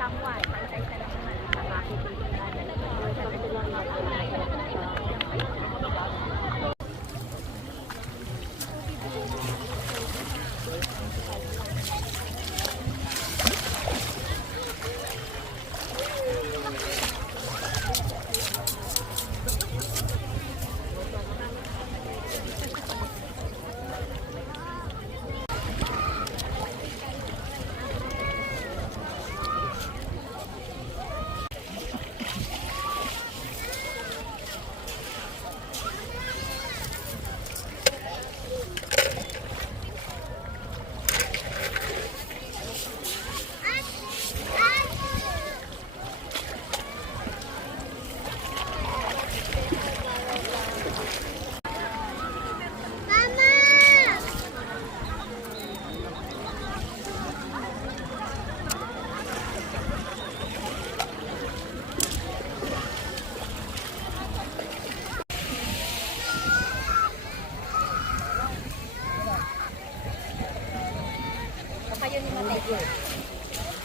Someone, isa-isa lang naman.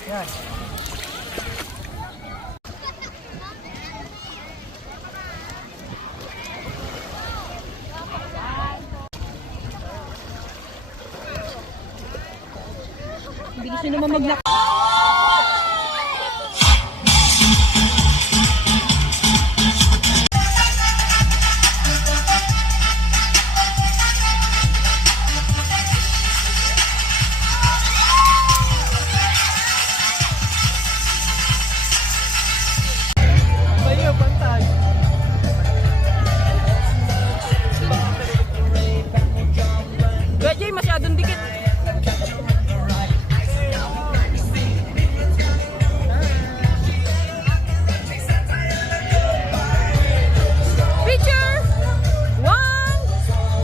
Yan. Bilis nyo naman maglak. Gajay, masyadong dikit. Picture! 1, 2,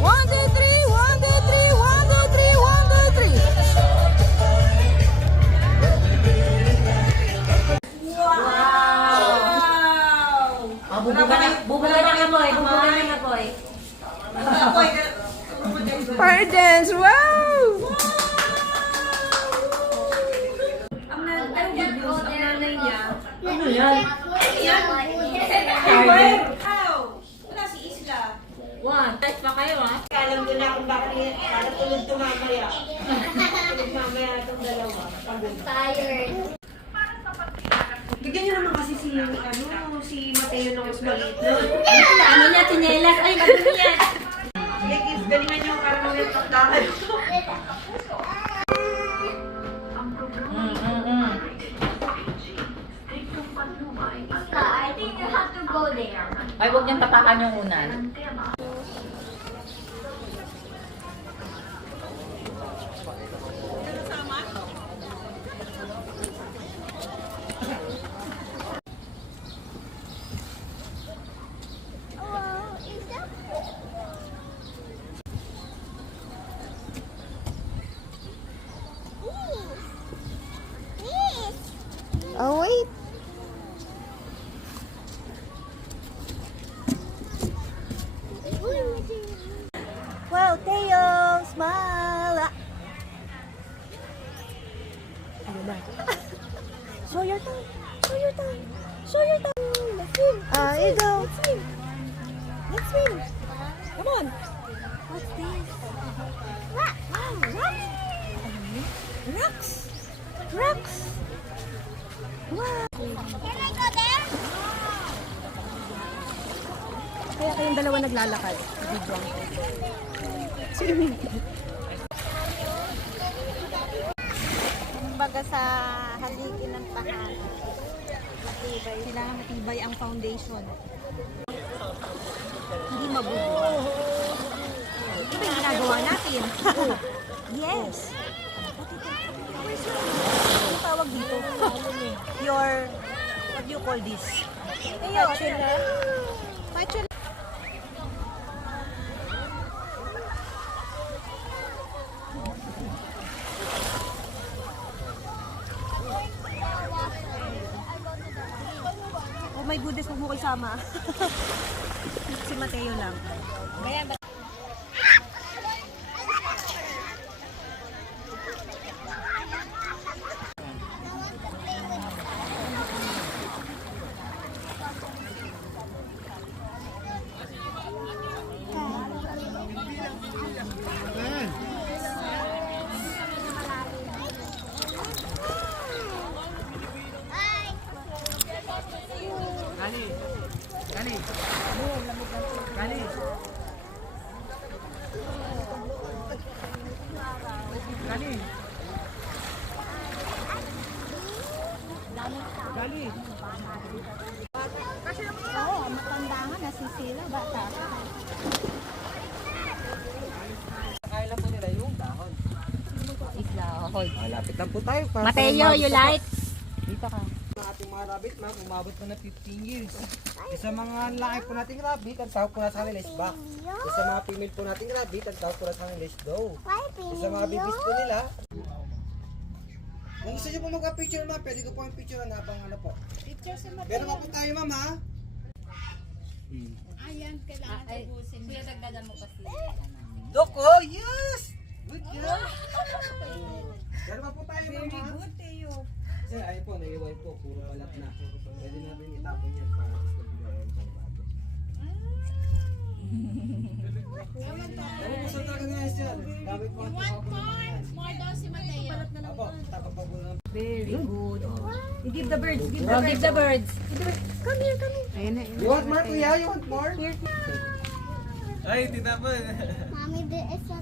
3, 1, 2, 3, 1, 2, 3, 1, 2, 3. Wow! Bubugan na boy, bubugan na boy. Fire dance! Wow! Ang nanay niya. Ano yan? Wala si Isla. Test pa kayo ha? Alam ko na kung bakit para tulog to mamaya. Tulog mamaya itong dalawa. Tired. Bigyan niyo naman kasi si Mateo ng mas maliit na. Ano niya, tinelas? Ay, ano niya? Sige, kids, galingan niyo para mga takdakan. I think you have to go there. Ay, huwag niyang tapakan yung unan. Oh, wait. Wow, Teo, smile. Ayun na. Show your tongue. Show your tongue. Show your tongue. Let's swim. Here you go. Let's swim. Let's swim. Come on. What's this? Wow, rocks. Rocks. Rocks. Wow. Can I go there? Kaya kayong dalawa naglalakad. Video. Swimming. Kumbaga sa haligi ng tahanan. Matibay. Kailangan matibay ang foundation. Hindi mabubuo. Ito yung ginagawa natin. Yes. Ano tawag dito? What do you call this? Spatula. Spatula. Oh my goodness, huwag mo kayo sama. Si Mateo lang. Oo, matanda nga, nasisira, bata. Kaya lang po nila yung dahon. Isla, hold. Lapit lang po tayo. Para Mateo, you like? Dito ka. Ang ating mga rabbit, ma'am, umabot po na 15 years. Isa mga laki po nating rabbit, ang tawag po na sa kanila is back. Isa mga female po nating rabbit, ang tawag po na sa kanila is doe. Isa mga babies po nila. Kung gusto nyo po magka-picture, ma'am, pwede ko po yung picture na habang ano po. Picture sa mata. Pero po tayo, ma'am, ha? Ayan, kailangan tapusin. Kuya, dagdagan mo kasi. Doko, yes! Good job! Pero po tayo, ma'am, ha? Very good, Teo. Kasi ayun po, naiiwan po, puro balat na. Pwede natin itapon yan para mas nabigyan ng bago. Pero gusto talaga nga yan siya. Dami po ang pagkakulang. More daw si Mateo. Apo, tapos pa po lang. Very good. Give the birds, give Oh, give the birds. Come here, come here. You want more, kuya? You want more? Here. Ay, tita po. Mommy, there is a